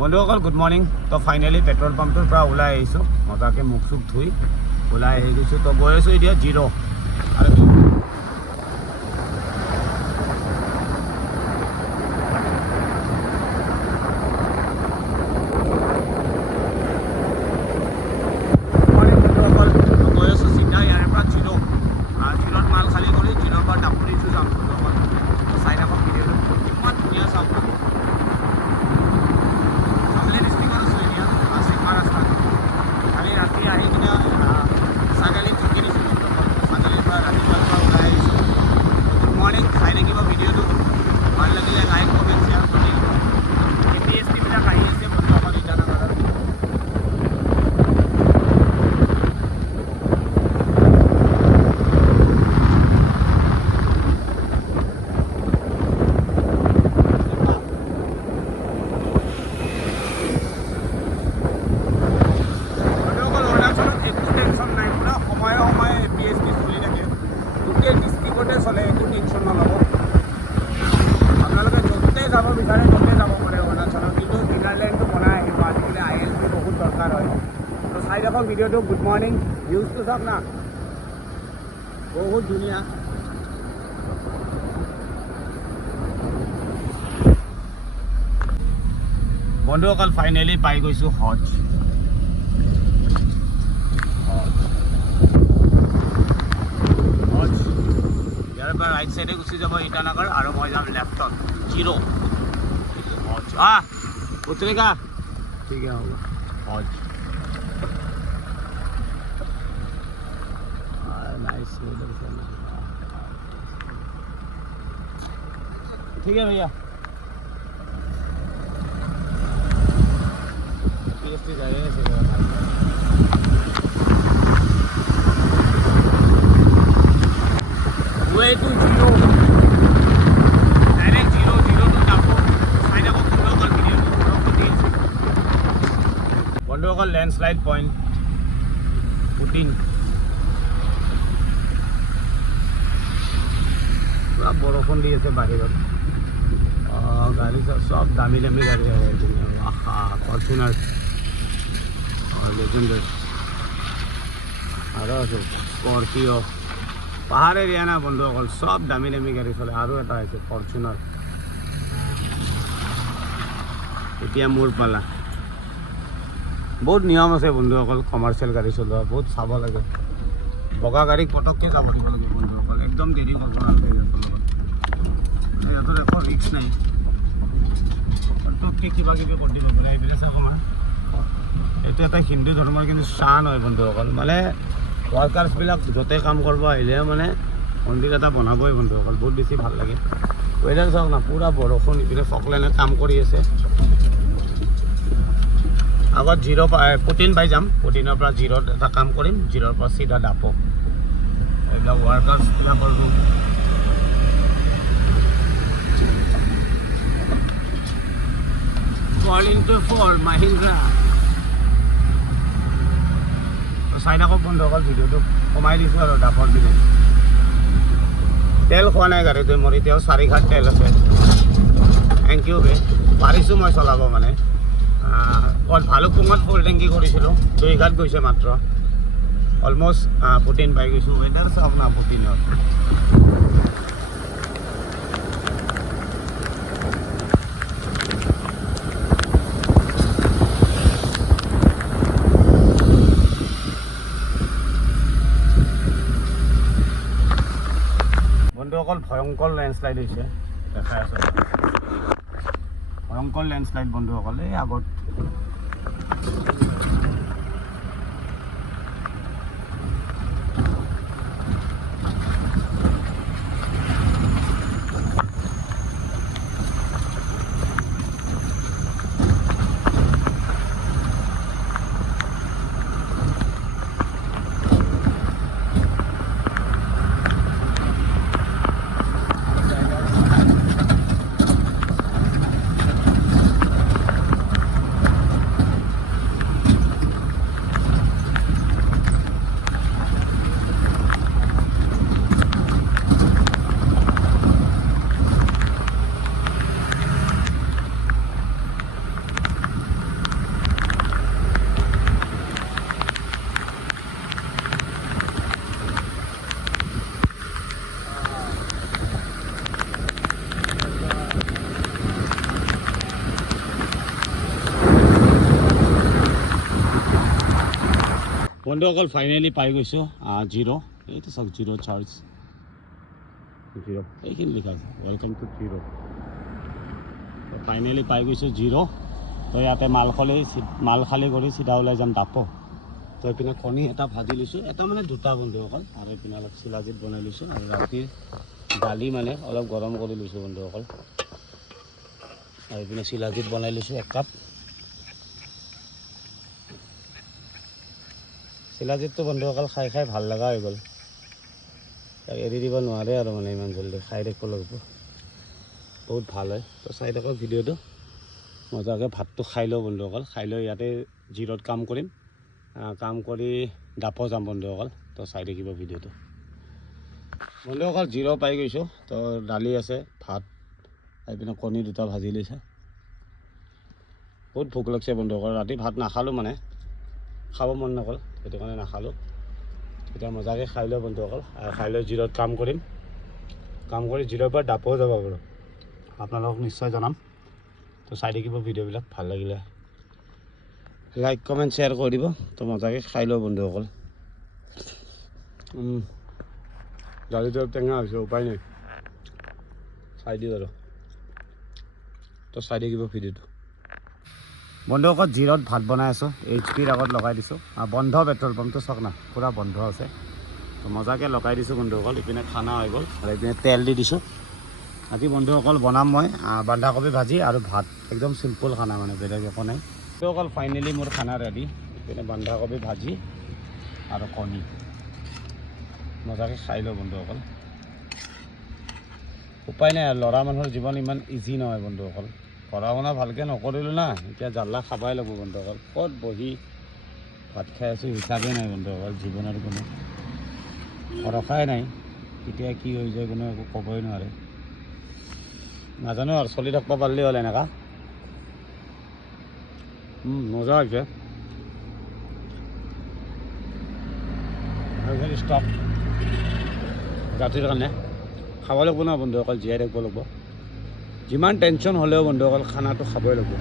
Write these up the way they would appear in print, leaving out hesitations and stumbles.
বন্ধুসকল good morning. তো finally petrol পাম্পটোৰ পৰা ওলাই আহিছোঁ, মজাকৈ মুখ চুখ ধুই ওলাই আহি গৈছোঁ। তো গৈ আছোঁ এতিয়া জিৰ' আৰু চলে, একো টেনশ্যন নল'ব। আপোনালোকে য'তে যাব বিচাৰে ত'তে যাব পাৰে অৰুণাচলত, কিন্তু ইনাৰ লাইনটো বনাই আহিব। আজিকালি ILটো বহুত দৰকাৰ হয়। তো চাই দেখক ভিডিঅ'টো। গুড মৰ্ণিং, ভিউজটো চাওক না, বহুত ধুনীয়া। বন্ধুসকল ফাইনেলি পাই গৈছোঁ হজ। ৰাইট সাইডে গুচি যাব ইটানগৰ আৰু মই যাম লেফটত জিৰ' হজ। উতৰেগা ঠিক আছে, হ'ব হজ। नाइस ठीक है भैया। Way to zero. Direct zero to Tapo. Sign up for local video. Wonderful landslide point. Putin. पूरा बरफन दी আছে বাহিৰত। গাড়ী সব দামী দামী গাড়ী আছে, ফৰ্চুনাৰ লেজেণ্ডাৰ আৰু আছে স্কৰপিঅ'। পাহাৰ এৰিয়া না বন্ধুসকল, সব দামী দামী গাড়ী চলে। আৰু এটা আছে ফৰ্চুনাৰ। এতিয়া মোৰ পালা। বহুত নিয়ম আছে বন্ধুসকল, কমাৰ্চিয়েল গাড়ী চলোৱা বহুত চাব লাগে। বগা গাড়ীক পটককৈ যাব দিব লাগে বন্ধুসকল, একদম দেৰি কৰিব নালাগে। সিহঁতৰ একো ৰিক্স নাই, পটককৈ কিবা কিবি কৰি দিব বোলে। এইবিলাক চাওক আমাৰ এইটো এটা হিন্দু ধৰ্মৰ কিন্তু শান হয় বন্ধুসকল। মানে ৱৰ্কাৰ্ছবিলাক য'তে কাম কৰিব আহিলে মানে মন্দিৰ এটা বনাবই বন্ধুসকল, বহুত বেছি ভাল লাগে। ৱেডাৰ চাওক না, পূৰা বৰষুণ। ইপিনে ফকলেনে কাম কৰি আছে। আগত জিৰ' পুটিন পাই যাম, পুটিনৰ পৰা জিৰ'ত এটা কাম কৰিম, জিৰ'ৰ পৰা চিধা ডাপো। এইবিলাক ৱৰ্কাৰ্ছবিলাকৰ ৰুম। ফৰ মাহিন্দ্ৰা চাইনাকক বন্ধুসকল ভিডিঅ'টো কমাই দিছোঁ আৰু ডাপৰ পিনে। তেল খোৱা নাই গাড়ীটো মোৰ, এতিয়াও 4 ঘাট তেল আছে। থেংক ইউ বে, পাৰিছোঁ মই চলাব। মানে ভালুকপুঙত ফুল টেংকি কৰিছিলোঁ, 2 ঘাট গৈছে মাত্ৰ। অলমষ্ট পুটিন পাই গৈছোঁ। ৱেডাৰ চাওক না পুটিনৰ। বন্ধুসকল ভয়ংকৰ লেণ্ডশ্লাইড হৈছে, দেখাই আছে ভয়ংকৰ লেণ্ডশ্লাইড বন্ধুসকল। এই আগত বন্ধুসকল ফাইনেলি পাই গৈছোঁ জিৰ' এইটো চাওক জিৰ' চাৰ্জ জিৰ' এইখিনি লিখা আছে ৱেলকাম টু জিৰ' ফাইনেলি পাই গৈছোঁ জিৰ' তো ইয়াতে মাল খালী কৰি চিধা ওলাই যাম দাপ তো এইপিনে কণী এটা ভাজি লৈছোঁ এটা মানে দুটা বন্ধুসকল আৰু এইপিনে অলপ চিলাজিত বনাই লৈছোঁ আৰু ৰাতিৰ দালি মানে অলপ গৰম কৰি লৈছোঁ বন্ধুসকল আৰু এইপিনে চিলাজিত বনাই লৈছোঁ 1 কাপ চিলাজিতটো বন্ধুসকল খাই খাই ভাল লগা হৈ গ'ল এৰি দিব নোৱাৰে আৰু মানে ইমান জলদি খাই থাকিব লাগিব বহুত ভাল হয় তো চাই থাকক ভিডিঅ'টো মজাকৈ ভাতটো খাই লওঁ বন্ধুসকল খাই লৈ ইয়াতে জিৰত কাম কৰিম কাম কৰি দাপ যাম বন্ধুসকল তো চাই থাকিব ভিডিঅ'টো বন্ধুসকল জিৰ' পাই গৈছোঁ তো দালি আছে ভাত এইপিনে কণী দুটা ভাজি লৈছে বহুত ভোক লাগিছে বন্ধুসকল ৰাতি ভাত নাখালোঁ মানে খাব মন নগ'ল সেইটো কাৰণে নাখালোঁ এতিয়া মজাকৈ খাই লওঁ বন্ধুসকল খাই লৈ জিৰত কাম কৰিম কাম কৰি জিৰৰ পৰা দাপও যাব পাৰোঁ আপোনালোকক নিশ্চয় জনাম তো চাই থাকিব ভিডিঅ'বিলাক ভাল লাগিলে লাইক কমেণ্ট শ্বেয়াৰ কৰি দিব তো মজাকৈ খাই লওঁ বন্ধুসকল দালিটো টেঙা হৈছে উপায় নাই চাই দিওঁ আৰু তো চাই থাকিব ভিডিঅ'টো বন্ধুসকল জিৰত ভাত বনাই আছোঁ HP আগত লগাই দিছোঁ বন্ধ পেট্ৰল পাম্পটো চাওক না পূৰা বন্ধ আছে তো মজাকৈ লগাই দিছোঁ বন্ধুসকল ইপিনে খানা হৈ গ'ল আৰু ইপিনে তেল দি দিছোঁ আজি বন্ধুসকল বনাম মই বন্ধাকবি ভাজি আৰু ভাত একদম চিম্পল খানা মানে বেলেগ একো নাই বন্ধুসকল ফাইনেলি মোৰ খানা ৰেডি ইপিনে বন্ধাকবি ভাজি আৰু কণী মজাকৈ খাই লওঁ বন্ধুসকল উপায় নাই আৰু ল'ৰা মানুহৰ জীৱন ইমান ইজি নহয় বন্ধুসকল পঢ়া শুনা ভালকৈ নকৰিলোঁ না এতিয়া জাল্লা খাবাই লাগিব বন্ধুসকল ক'ত বহি ভাত খাই আছোঁ হিচাপেই নাই বন্ধুসকল জীৱনৰ কোনো ভৰসাই নাই কেতিয়া কি হৈ যায় কোনো একো ক'বই নোৱাৰে নাজানো আৰু চলি থাকিব পাৰিলে হ'ল এনেকুৱা মজা হৈছে ষ্টপ ৰাতিৰ কাৰণে খাব লাগিব ন বন্ধুসকল জীয়াই থাকিব লাগিব যিমান টেনশ্যন হ'লেও বন্ধুসকল খানাটো খাবই লাগিব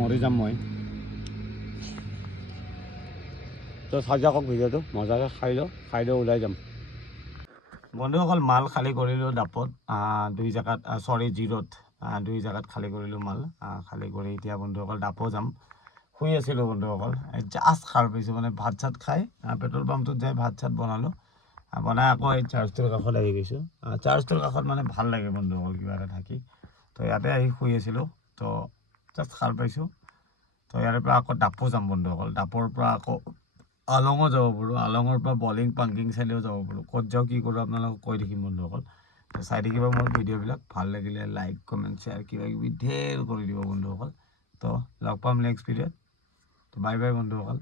মৰি যাম মই তো চাই যাওক ভিডিঅ'টো মজাকৈ খাই লৈ ওলাই যাম বন্ধুসকল মাল খালী কৰিলোঁ দাপত 2 জেগাত জিৰত 2 জেগাত খালী কৰিলোঁ মাল খালী কৰি এতিয়া বন্ধুসকল দাপো যাম শুই আছিলোঁ বন্ধুসকল জাষ্ট সাৰ পাইছোঁ মানে ভাত চাত খাই পেট্ৰল পাম্পটোত যাই ভাত চাত বনালোঁ বনাই আকৌ এই চাৰ্জটোৰ কাষত আহি গৈছোঁ চাৰ্জটোৰ কাষত মানে ভাল লাগে বন্ধুসকল কিবা এটা থাকি তো ইয়াতে আহি শুই আছিলোঁ তো জাষ্ট সাৰ পাইছোঁ তো ইয়াৰ পৰা আকৌ দাপো যাম বন্ধুসকল দাপৰ পৰা আকৌ আলঙো যাব পাৰোঁ আলঙৰ পৰা বলিং পাংকিং চাইডেও যাব পাৰোঁ ক'ত যাওঁ কি কৰোঁ আপোনালোকক কৈ থাকিম বন্ধুসকল তো চাই থাকিব মোৰ ভিডিঅ'বিলাক ভাল লাগিলে লাইক কমেণ্ট শ্বেয়াৰ কিবা কিবি ঢেৰ কৰি দিব বন্ধুসকল তো লগ পাম নেক্সট ভিডিঅ'ত তো বাই বাই বন্ধুসকল